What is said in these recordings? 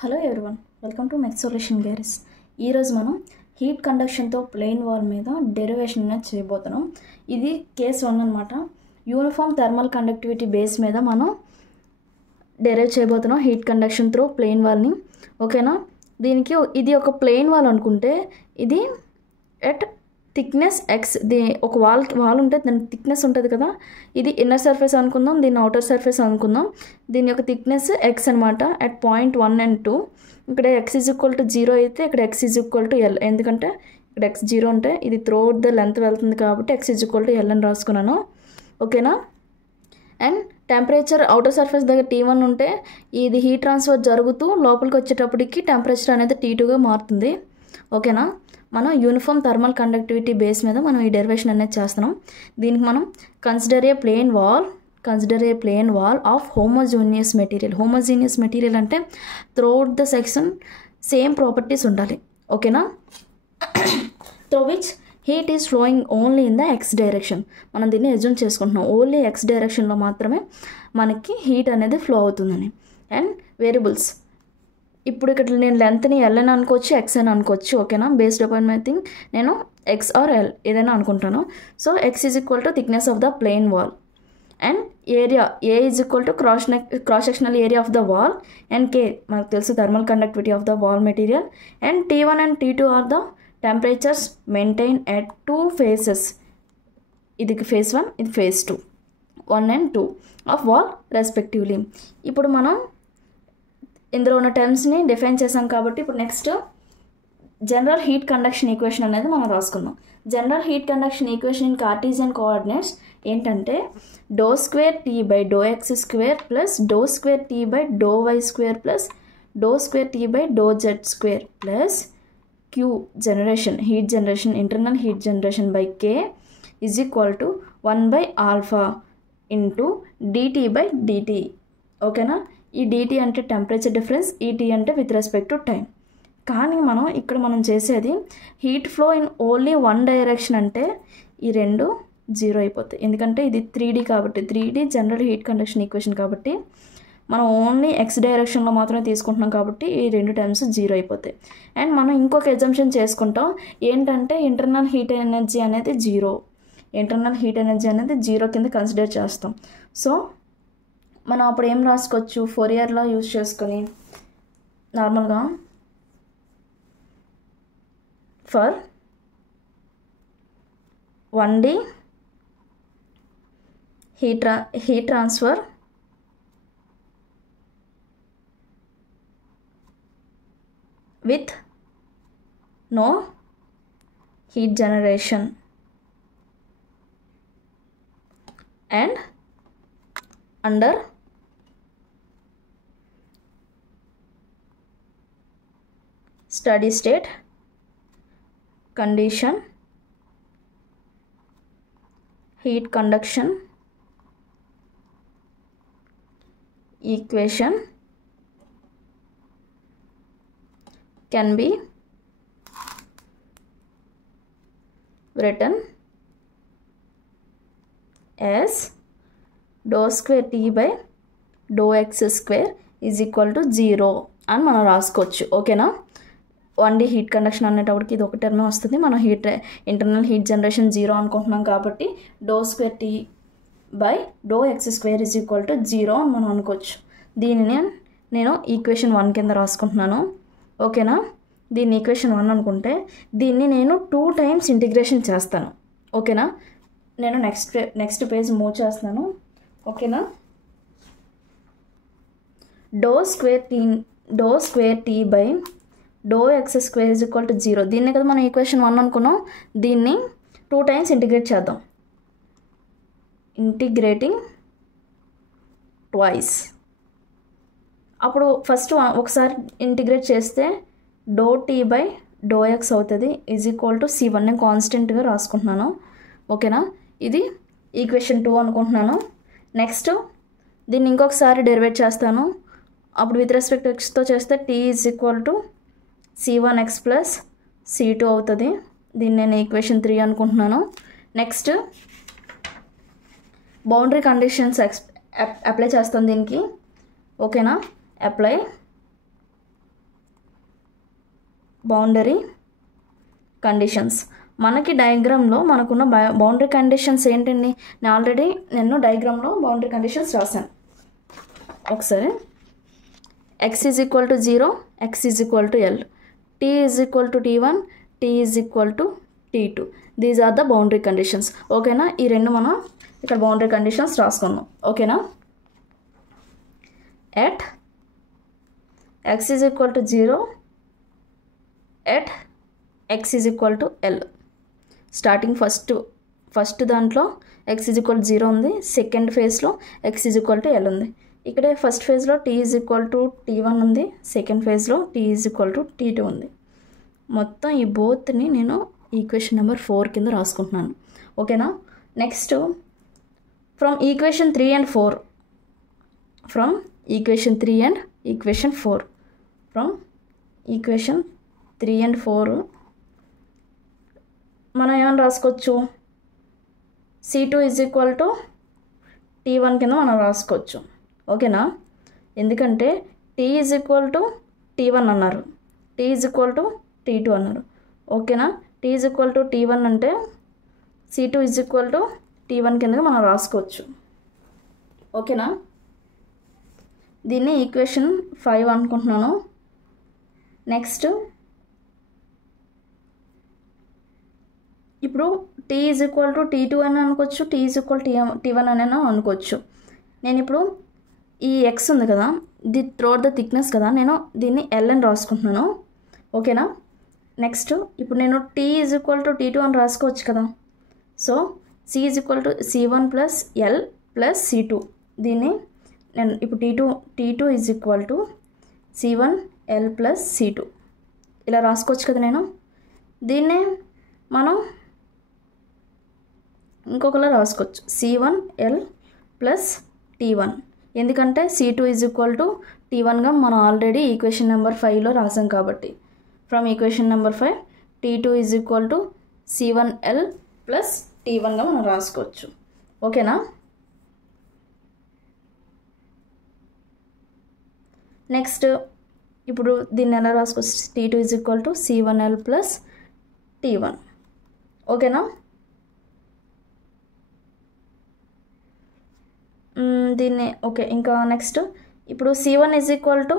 Hello everyone, welcome to mech.solutions.garage. ఈరోజు మనం heat కండక్షన్తో plain wall మీద డెరివేషన్ అనేది చేయబోతున్నాం. ఇది కేస్ 1 అనమాట. యూనిఫామ్ థర్మల్ కండక్టివిటీ బేస్ మీద మనం డెరైవ్ చేయబోతున్నాం హీట్ కండక్షన్ త్రూ ప్లెయిన్ వాల్ని. ఓకేనా, దీనికి ఇది ఒక ప్లెయిన్ వాల్ అనుకుంటే ఇది ఎట్ థిక్నెస్ ఎక్స్, ఒక వాల్ ఉంటే దాని థిక్నెస్ ఉంటుంది కదా, ఇది ఇన్నర్ సర్ఫేస్ అనుకుందాం, దీన్ని అవుటర్ సర్ఫేస్ అనుకుందాం. దీని యొక్క థిక్నెస్ ఎక్స్ అనమాట అట్ పాయింట్ 1 and 2. ఇక్కడ ఎక్స్ ఈజ్ ఈక్వల్ టు 0 అయితే ఇక్కడ X is equal to L, ఎందుకంటే ఇక్కడ ఎక్స్ 0 ఉంటే ఇది త్రూ అవుట్ ద లెంత్ వెళ్తుంది కాబట్టి X is equal to L అని రాసుకున్నాను. ఓకేనా, అండ్ టెంపరేచర్ అవుటర్ సర్ఫేస్ దగ్గర T1 ఉంటే ఇది హీట్ ట్రాన్స్ఫర్ జరుగుతూ లోపలికి వచ్చేటప్పటికి టెంపరేచర్ అనేది T2గా మారుతుంది. ఓకేనా, మనం యూనిఫామ్ థర్మల్ కండక్టివిటీ బేస్ మీద మనం ఈ డెరివేషన్ అనేది చేస్తున్నాం. దీనికి మనం consider a plain wall of homogeneous material. Homogeneous material అంటే throughout the section same properties ఉండాలి. ఓకేనా, through which heat is flowing only in the x direction. మనం దీన్ని అజ్యూమ్ చేసుకుంటున్నాం, ఓన్లీ ఎక్స్ డైరెక్షన్లో మాత్రమే మనకి హీట్ అనేది ఫ్లో అవుతుందని. అండ్ వేరియబుల్స్, ఇప్పుడు ఇక్కడ నేను లెంత్ని ఎల్ అని అనుకోవచ్చు, ఎక్స్ అని అనుకోవచ్చు. ఓకేనా, బేస్డ్ అపాన్ మై థింగ్ నేను ఎక్స్ ఆర్ ఎల్ ఏదైనా అనుకుంటాను. So x is equal to thickness of the plane wall and area A is equal to cross sectional area of the wall and k మనకు తెలుసు thermal conductivity of the wall material. And T1 and T2 are the temperatures maintain at 2 phases. ఇది phase 1, ఇది phase 2, 1 and 2 of wall respectively. ఇప్పుడు మనం ఇందులో ఉన్న టర్మ్స్ని define చేసాం కాబట్టి ఇప్పుడు next general heat conduction equation అనేది మనం రాసుకుందాం. General heat conduction equation in Cartesian coordinates ఏంటంటే ∂2T/∂x² plus ∂2T/∂y² plus ∂2T/∂z² plus Q generation heat generation internal heat generation by K is equal to 1/α into dt/dt. ఓకేనా, ఈ dt అంటే temperature difference, ఈ T అంటే with respect to time. కానీ మనం చేసేది heat flow in only 1 direction అంటే ఈ రెండు 0 అయిపోతాయి, ఎందుకంటే ఇది 3D కాబట్టి 3D general heat conduction equation కాబట్టి మనం ఓన్లీ ఎక్స్ డైరెక్షన్లో మాత్రమే తీసుకుంటున్నాం కాబట్టి ఈ రెండు టైమ్స్ 0 అయిపోతాయి. అండ్ మనం ఇంకొక ఎగ్జంప్షన్ చేసుకుంటాం ఏంటంటే ఇంటర్నల్ హీట్ ఎనర్జీ అనేది 0, ఇంటర్నల్ హీట్ ఎనర్జీ అనేది 0 కింద కన్సిడర్ చేస్తాం. సో మనం అప్పుడు ఏం రాసుకోవచ్చు, ఫోరియర్లో యూజ్ చేసుకొని నార్మల్గా for 1D heat transfer with no heat generation and under steady state condition heat conduction equation can be written as ∂2T/∂x² is equal to 0 అని మనం రాసుకోవచ్చు. ఓకేనా, 1D హీట్ కండక్షన్ అనేటప్పటికి ఇది ఒక టర్మే వస్తుంది. మనం ఇంటర్నల్ హీట్ జనరేషన్ 0 అనుకుంటున్నాం కాబట్టి ∂2T/∂x² ఈజ్ ఈక్వల్ టు 0 అని మనం అనుకోవచ్చు. దీనిని నేను ఈక్వేషన్ 1 కింద రాసుకుంటున్నాను. ఓకేనా, దీన్ని ఈక్వేషన్ 1 అనుకుంటే దీన్ని నేను 2 times ఇంటిగ్రేషన్ చేస్తాను. ఓకేనా, నేను నెక్స్ట్ పేజ్ మూవ్ చేస్తున్నాను. ఓకేనా, ∂2T/∂x² ఈజ్ ఈక్వల్ టు 0. దీన్నే కదా మనం ఈక్వేషన్ 1 అనుకున్నాం, దీన్ని 2 times ఇంటిగ్రేట్ చేద్దాం. Integrating twice. అప్పుడు ఫస్ట్ ఒకసారి ఇంటిగ్రేట్ చేస్తే ∂T/∂x అవుతుంది ఈజ్ ఈక్వల్ టు C1. నేను కాన్స్టెంట్గా రాసుకుంటున్నాను. ఓకేనా, ఇది ఈక్వేషన్ 2 అనుకుంటున్నాను. నెక్స్ట్ దీన్ని ఇంకొకసారి డెరివేట్ చేస్తాను. అప్పుడు విత్ రెస్పెక్ట్ ఎక్స్తో చేస్తే T is equal to C1x plus C2 అవుతుంది. దీన్ని నేను ఈక్వేషన్ 3 అనుకుంటున్నాను. నెక్స్ట్ బౌండరీ కండిషన్స్ అప్లై చేస్తాను దీనికి. ఓకేనా, apply బౌండరీ కండిషన్స్. మనకి డయాగ్రామ్లో మనకున్న బౌండరీ కండిషన్స్ ఏంటండి? నేను డయాగ్రామ్లో బౌండరీ కండిషన్స్ రాశాను. ఒకసారి x is equal to 0, x is equal to L, t is equal to T1, t is equal to T2. These are the boundary conditions. ఓకేనా? ఈ రెండు మనం ఇక్కడ బౌండరీ కండిషన్స్ రాసుకున్నాం. ఓకేనా? At x is equal to 0, at x is equal to L. Starting first దాంట్లో x is equal to 0 ఉంది, second ఫేజ్లో x is equal to L ఉంది. ఇక్కడే ఫస్ట్ ఫేజ్లో t is equal to T1 ఉంది, second ఫేజ్లో t is equal to T2 ఉంది. మొత్తం ఈ బోత్ని నేను ఈక్వేషన్ నెంబర్ 4 కింద రాసుకుంటున్నాను. ఓకేనా? Next from equation 3 and 4, from equation 3 and equation 4, from equation 3 and 4 మనం ఏమైనా రాసుకోవచ్చు? C2 is equal to T1 కింద మనం రాసుకోవచ్చు. ఓకేనా? ఎందుకంటే t is equal to T1 అన్నారు, t is equal to T2 అన్నారు. ఓకేనా? t is equal to T1 అంటే C2 is equal to T1 కింద మనం రాసుకోవచ్చు. ఓకేనా? దీన్ని ఈక్వేషన్ 5 అనుకుంటున్నాను. నెక్స్ట్ ఇప్పుడు t is equal to T2 అని అనుకోవచ్చు, t ఈజ్ ఈక్వల్ T1 అని అనుకోవచ్చు. నేను ఇప్పుడు ఈ x ఉంది కదా, ఇది త్రోట్ ద థిక్నెస్ కదా, నేను దీన్ని L అని రాసుకుంటున్నాను. ఓకేనా? నెక్స్ట్ ఇప్పుడు నేను t is equal to T2 అని రాసుకోవచ్చు కదా. So c is equal to C1 plus L plus C2. దీన్ని నేను ఇప్పుడు T2 is equal to C1 L plus C2 ఇలా రాసుకోవచ్చు కదా. నేను దీన్నే మనం ఇంకొకలా రాసుకోవచ్చు, C1 L ప్లస్ T1. ఎందుకంటే C2 ఈజ్ ఈక్వల్ టు T1గా మనం ఆల్రెడీ ఈక్వేషన్ నెంబర్ 5లో రాసాం కాబట్టి. From equation number 5 T2 is equal to C1 L plus T1గా మనం రాసుకోవచ్చు. ఓకేనా? నెక్స్ట్ ఇప్పుడు దీన్ని ఎలా రాసుకోవచ్చు? T2 is equal to C1 L plus T1. ఓకేనా? దీన్ని ఓకే. ఇంకా నెక్స్ట్ ఇప్పుడు C1 is equal to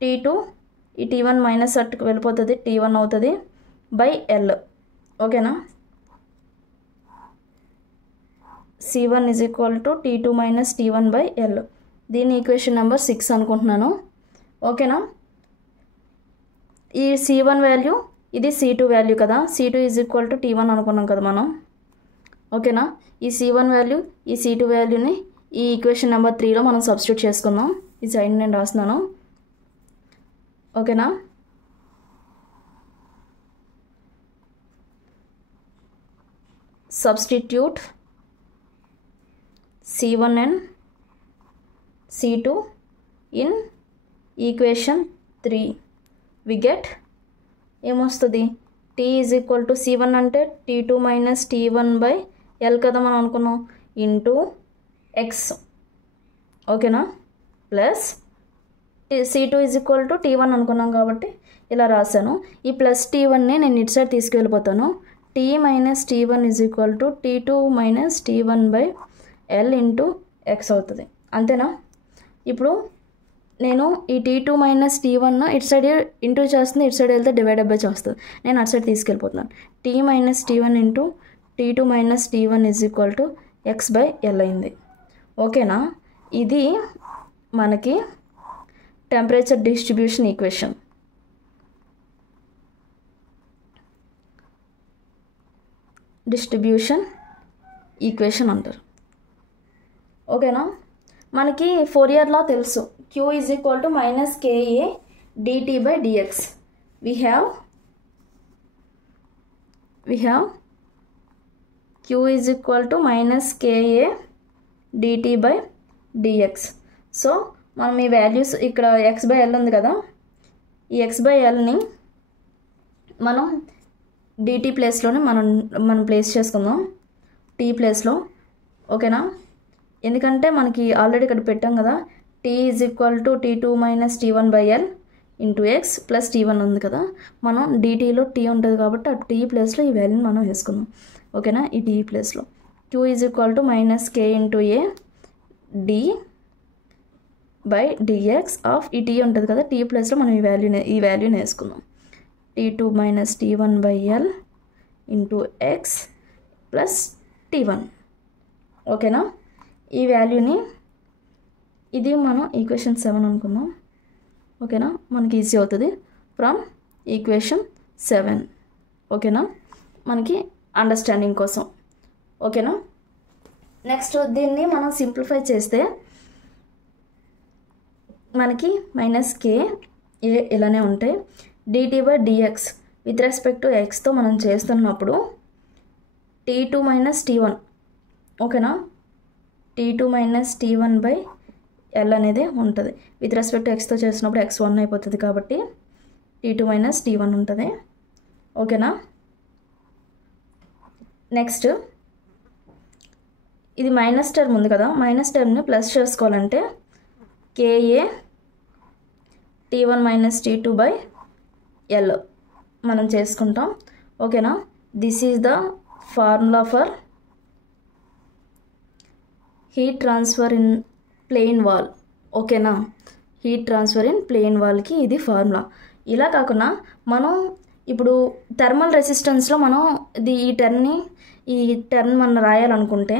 T2, ఈ T1 మైనస్ అట్టుకు వెళ్ళిపోతుంది, T1 అవుతుంది బై L. ఓకేనా? C1 is equal to T2 minus T1 by L. దీన్ని ఈక్వేషన్ నెంబర్ 6 అనుకుంటున్నాను. ఓకేనా? ఈ C1 వాల్యూ, ఇది C2 వాల్యూ కదా, C2 is equal to T1 అనుకున్నాం కదా మనం. ఓకేనా? ఈ C1 వాల్యూ, ఈ C2 వాల్యూని ఈ ఈక్వేషన్ నెంబర్ 3లో మనం సబ్స్టిట్యూట్ చేసుకుందాం. ఈ సైడ్ నేను రాస్తున్నాను. ఓకేనా? Substitute C1 and C2 in equation 3. We get ఏమొస్తుంది? t is equal to C1 అంటే T2 minus T1 by L కదా మనం అనుకున్నాం, ఇంటూ x. ఓకేనా? Plus C2 is equal to T1 అనుకున్నాం కాబట్టి ఇలా రాశాను. ఈ ప్లస్ T1ని నేను ఇటు సైడ్ తీసుకెళ్ళిపోతాను. t minus T1 is equal to T2 minus T1 by L into x అవుతుంది. అంతేనా? ఇప్పుడు నేను ఈ T2 మైనస్ T1 ఇటు సైడ్ ఇంటూ చేస్తుంది, ఇటు సైడ్ వెళ్తే డివైడెడ్ బై చేస్తుంది. నేను అటు సైడ్ తీసుకెళ్ళిపోతున్నాను. t minus T1 into T2 minus T1 is equal to x by L అయింది. ఓకేనా? ఇది మనకి టెంపరేచర్ డిస్ట్రిబ్యూషన్ ఈక్వేషన్. అంటారు. ఓకేనా? మనకి ఫోరియర్ లా తెలుసు, q is equal to minus KA dt by dx. we have q is equal to minus KA dt by dx. So మనం ఈ వాల్యూస్ ఇక్కడ x బై L ఉంది కదా, ఈ x బై Lని మనం dt ప్లేస్లోనే మనం ప్లేస్ చేసుకుందాం, t ప్లేస్లో. ఓకేనా? ఎందుకంటే మనకి ఆల్రెడీ ఇక్కడ పెట్టాం కదా, t is equal to T2 minus T1 by L into x plus T1 ఉంది కదా, మనం డిటీలో టీ ఉంటుంది కాబట్టి ఆ టీ ప్లేస్లో ఈ వాల్యూని మనం వేసుకుందాం. ఓకేనా, ఈ టీ ప్లేస్లో Q is equal to minus k into A d by dx of ఈ టీ ఉంటుంది కదా, టీ ప్లేస్లో మనం ఈ వాల్యూని వేసుకుందాం. T2 minus T1 by L into x plus T1. ఓకేనా, ఈ వాల్యూని ఇది మనం ఈక్వేషన్ 7 అనుకుందాం. ఓకేనా, మనకి ఈజీ అవుతుంది ఫ్రమ్ ఈక్వేషన్ 7. ఓకేనా, మనకి అండర్స్టాండింగ్ కోసం. ఓకేనా, నెక్స్ట్ దీన్ని మనం సింప్లిఫై చేస్తే మనకి మైనస్ కే ఏ ఇలానే ఉంటాయి. dt by DX with respect to ఎక్స్తో మనం చేస్తున్నప్పుడు T2 మైనస్ T1. ఓకేనా, T2 minus T1 by L అనేది ఉంటుంది. విత్ రెస్పెక్ట్ టు ఎక్స్తో చేసినప్పుడు x1 అయిపోతుంది కాబట్టి T2 మైనస్ T1 ఉంటుంది. ఓకేనా, నెక్స్ట్ ఇది మైనస్ టర్మ్ ఉంది కదా, మైనస్ టర్మ్ని ప్లస్ చేసుకోవాలంటే k A T1 minus T2 by L మనం చేసుకుంటాం. ఓకేనా, this is the formula for heat transfer in plane wall. ఓకేనా, హీట్ ట్రాన్స్ఫర్ ఇన్ ప్లెయిన్ వాల్కి ఇది ఫార్ములా. ఇలా కాకుండా మనం ఇప్పుడు థర్మల్ రెసిస్టెన్స్లో మనం ఈ టర్మ్ మనం రాయాలనుకుంటే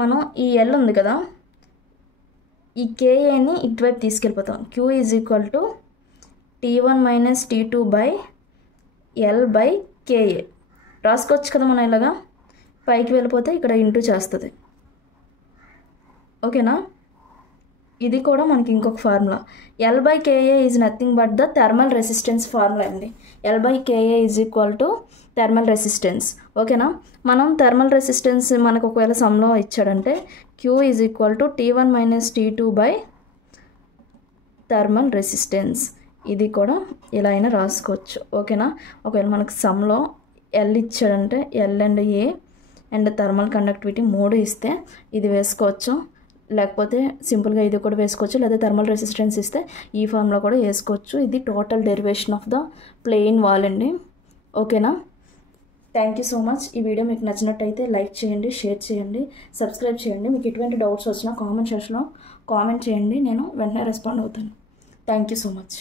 మనం ఈ ఎల్ ఉంది కదా, ఈ కేఏని ఇటువైపు తీసుకెళ్ళిపోతాం. Q is equal to T1 minus T2 by L by k A రాసుకోవచ్చు కదా మనం. ఇలాగా పైకి వెళ్ళిపోతే ఇక్కడ ఇంటూ చేస్తుంది. ఓకేనా, ఇది కూడా మనకి ఇంకొక formula. L by KA is nothing but the thermal resistance formula అండి. L by KA is equal to thermal resistance. ఓకేనా, మనం థర్మల్ రెసిస్టెన్స్ మనకు ఒకవేళ సమ్లో ఇచ్చాడంటే Q is equal to T1 minus T2 by thermal resistance. ఇది కూడా ఇలా అయినా రాసుకోవచ్చు. ఓకేనా, ఒకవేళ మనకు సమ్లో ఎల్ ఇచ్చాడంటే L and A and thermal conductivity 3 ఇస్తే ఇది వేసుకోవచ్చు, లేకపోతే సింపుల్గా ఇది కూడా వేసుకోవచ్చు, లేదా థర్మల్ రెసిస్టెన్స్ ఇస్తే ఈ ఫార్ములా కూడా వేసుకోవచ్చు. ఇది total derivation of the plane wall అండి. ఓకేనా, థ్యాంక్ యూ సో మచ్. ఈ వీడియో మీకు నచ్చినట్టయితే లైక్ చేయండి, షేర్ చేయండి, సబ్స్క్రైబ్ చేయండి. మీకు ఎటువంటి డౌట్స్ వచ్చినా కామెంట్ సెక్షన్లో కామెంట్ చేయండి, నేను వెంటనే రెస్పాండ్ అవుతాను. Thank you so much.